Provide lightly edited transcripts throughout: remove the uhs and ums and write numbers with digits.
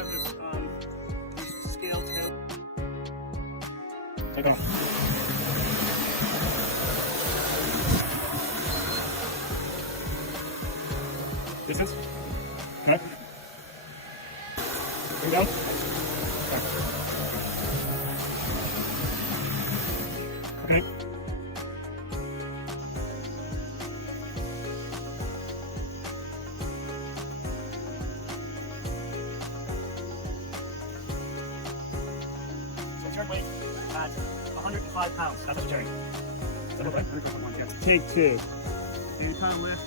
have this scale too. Take off. Distance. Okay. Bring down. Okay. So turn weight at 105 pounds. That's what you're turning. Is that okay? Take 2. 80-pound lift.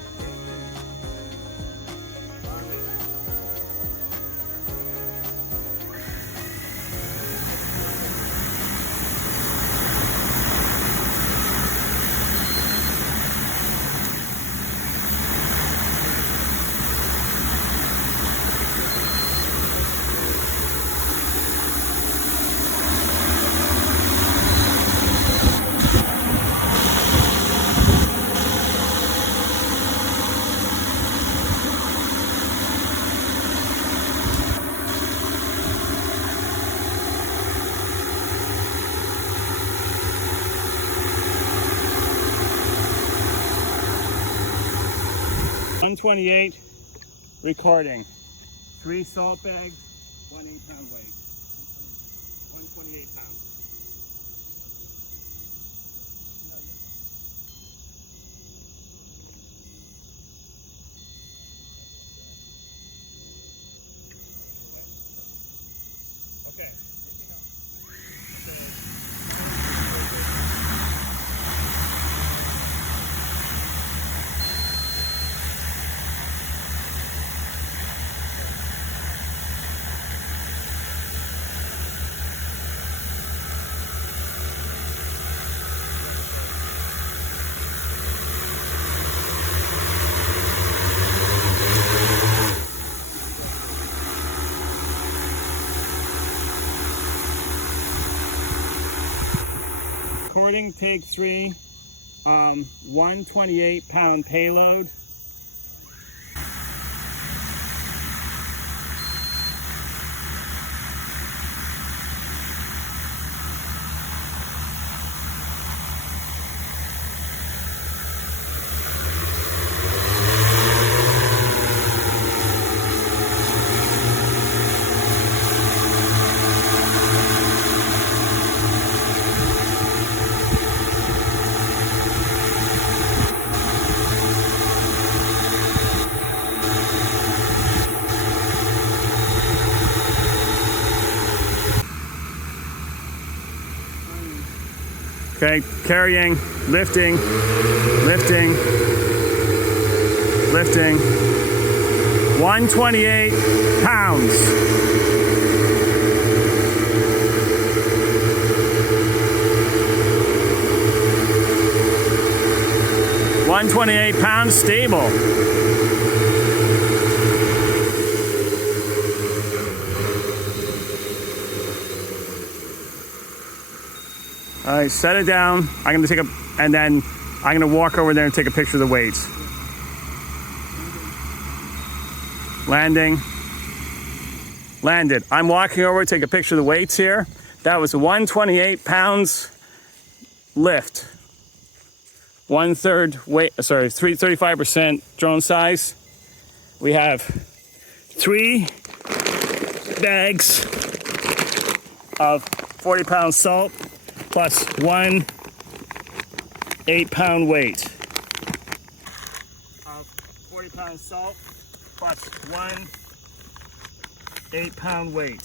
$128 recording. 3 salt bags, 1 8-pound weight. 128 pounds. Okay. Recording, take 3, 128-pound payload. Okay, carrying, lifting, lifting, lifting. 128 pounds. £128 stable. All right, set it down. I'm gonna take a, and then I'm gonna walk over there and take a picture of the weights. Landing. Landed. I'm walking over to take a picture of the weights here. That was 128 pounds lift. 1/3 weight, sorry, 35% drone size. We have 3 bags of 40-pound salt, plus 1 8-pound weight of 40-pound salt, plus 1 8-pound weight.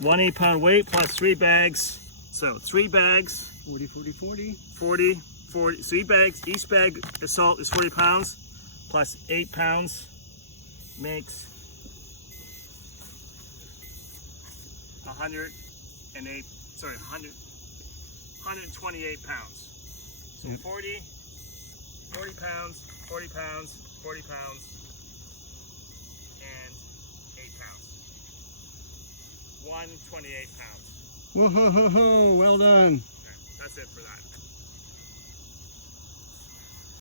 1 8-pound weight plus 3 bags. So 3 bags. 40, 40, 40. 40, 40, 3 bags. Each bag of salt is 40 pounds, plus 8 pounds makes 128 pounds. So 40 pounds, 40 pounds, 40 pounds, and 8 pounds. 128 pounds. Whoa, well done. Okay, that's it for that.